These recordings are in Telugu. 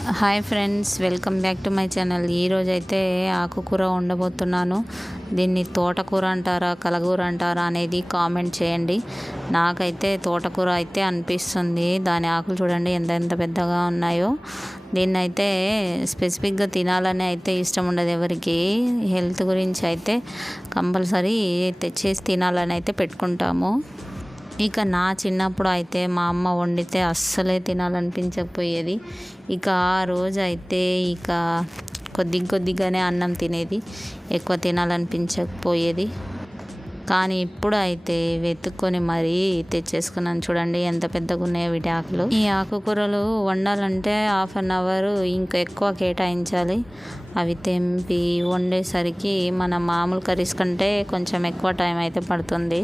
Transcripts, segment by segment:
Hi friends, welcome back to my channel. ఈరోజు అయితే ఆకుకూర వండబోతున్నాను. దీన్ని తోటకూర అంటారా, కలగూర అంటారా అనేది కామెంట్ చేయండి. నాకైతే తోటకూర అయితే అనిపిస్తుంది. దాని ఆకులు చూడండి ఎంత ఎంత పెద్దగా ఉన్నాయో. దీన్ని అయితే స్పెసిఫిక్గా తినాలని అయితే ఇష్టం ఉండదు ఎవరికి. హెల్త్ గురించి అయితే కంపల్సరీ తెచ్చేసి తినాలని అయితే పెట్టుకుంటాము. ఇక నా చిన్నప్పుడు అయితే మా అమ్మ వండితే అస్సలే తినాలనిపించకపోయేది. ఇక ఆ రోజు అయితే కొద్దిగానే అన్నం తినేది, ఎక్కువ తినాలనిపించకపోయేది. కానీ ఇప్పుడు అయితే వెతుక్కొని మరీ తెచ్చేసుకున్నాను. చూడండి ఎంత పెద్దగా ఉన్నాయో వీటి ఆకులు. ఈ ఆకుకూరలు వండాలంటే 1/2 అవర్ ఇంకా ఎక్కువ కేటాయించాలి. అవి తెంపి వండేసరికి మన మామూలు కర్రీస్ కంటే కొంచెం ఎక్కువ టైం అయితే పడుతుంది.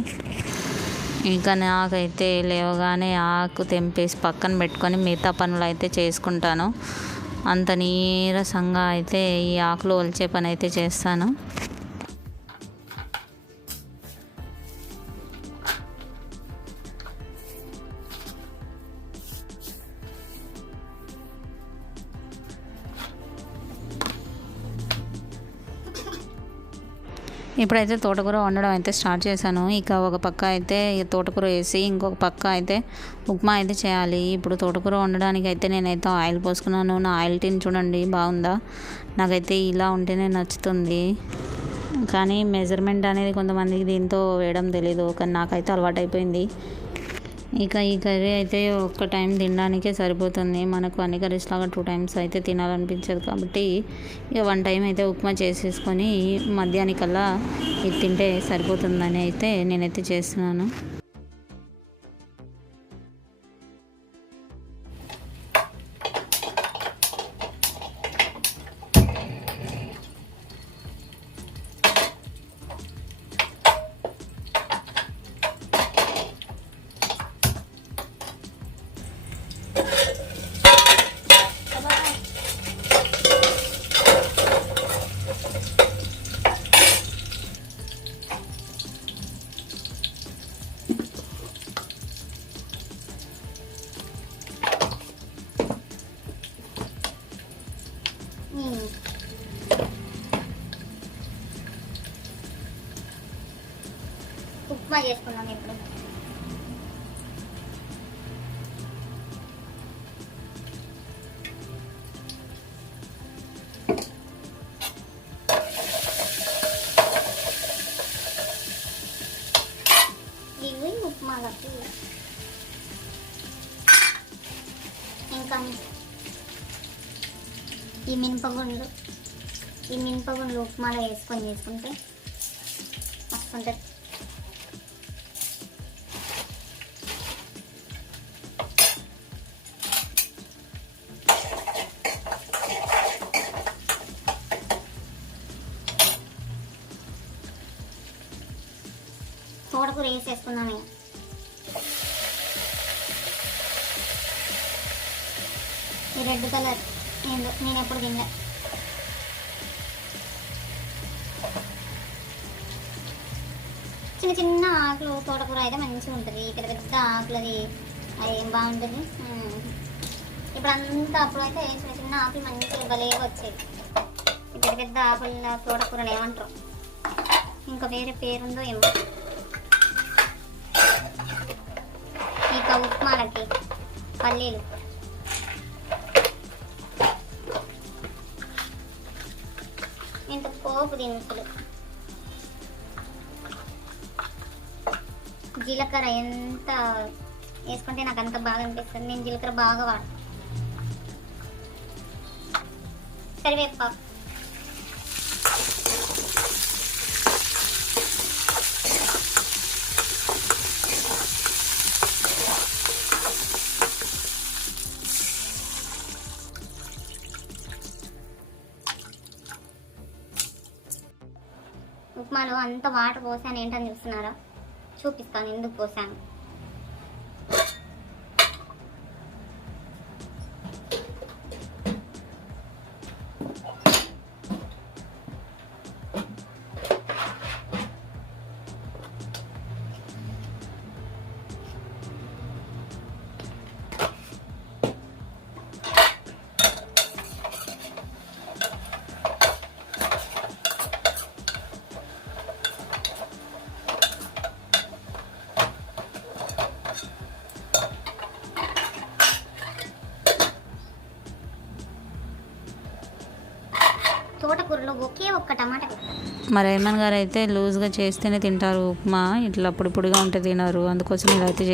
ఇంకా నాకైతే లేవగానే ఆకు తెంపేసి పక్కన పెట్టుకొని మిగతా పనులు అయితే చేసుకుంటాను. అంత నీరసంగా అయితే ఈ ఆకులు ఒలిచే పని అయితే చేస్తాను. ఇప్పుడైతే తోటకూర వండడం అయితే స్టార్ట్ చేశాను. ఇక ఒక పక్క అయితే తోటకూర వేసి ఇంకొక పక్క అయితే ఉప్మా అయితే చేయాలి. ఇప్పుడు తోటకూర వండడానికి అయితే నేనైతే ఆయిల్ పోసుకున్నాను. నా ఆయిల్ టిన్ చూడండి బాగుందా. నాకైతే ఇలా ఉంటేనే నచ్చుతుంది. కానీ మెజర్మెంట్ అనేది కొంతమందికి దీంతో వేయడం తెలీదు, కానీ నాకైతే అలవాటు అయిపోయింది. ఇక ఈ కర్రీ అయితే ఒక్క టైం తినడానికే సరిపోతుంది. మనకు అన్ని కర్రీస్ లాగా 2 టైమ్స్ అయితే తినాలనిపించదు. కాబట్టి ఇక 1 టైం అయితే ఉప్మా చేసేసుకొని మధ్యాహ్నికల్లా ఇది తింటే సరిపోతుందని అయితే నేనైతే చేస్తున్నాను. ఉప్మా చేసుకున్నాను ఇప్పుడు. ఇవి ఉప్మాలకి ఇంకా ఈ మినపగుండ్లు ఉప్మాలో వేసుకొని చేసుకుంటే మస్తు ఉంటుంది. తోటకూర వేసేసుకున్నాను. ఈ రెడ్ కలర్ ఏందో నేను ఎప్పుడు తినలే. చిన్న చిన్న ఆకులు తోటకూర అయితే మంచిగా ఉంటుంది. పెద్ద పెద్ద ఆకులది అది ఏం బాగుంటుంది. ఇప్పుడు అంతా అప్పుడైతే చిన్న చిన్న ఆకులు మంచిగా భలేగా వచ్చేది. పెద్ద పెద్ద ఆకుల తోటకూరలు ఏమంటారు, ఇంకా వేరే పేరుందో ఏమో. ఇక ఉప్మాలకి పల్లీలు, ఇంత పోపు దినుసులు, జీలకర్ర ఎంత వేసుకుంటే నాకు అంత బాగా అనిపిస్తుంది. నేను జీలకర్ర బాగా వాడతాను. కరివేపాకు, ఉప్మాలో అంత వాటర్ పోసాను. ఏంటని చూస్తున్నారా, చూపిస్తాను ఎందుకు పోసాను. తోటకూరలో ఒకే ఒక్క టమాటా పెట్టాను. మరి రేమన్ గారు అయితే లూజ్గా చేస్తేనే తింటారు ఉప్మా, ఇట్లా పొడి పొడిగా ఉంటే తినరు. అందుకోసం ఇలా అయితే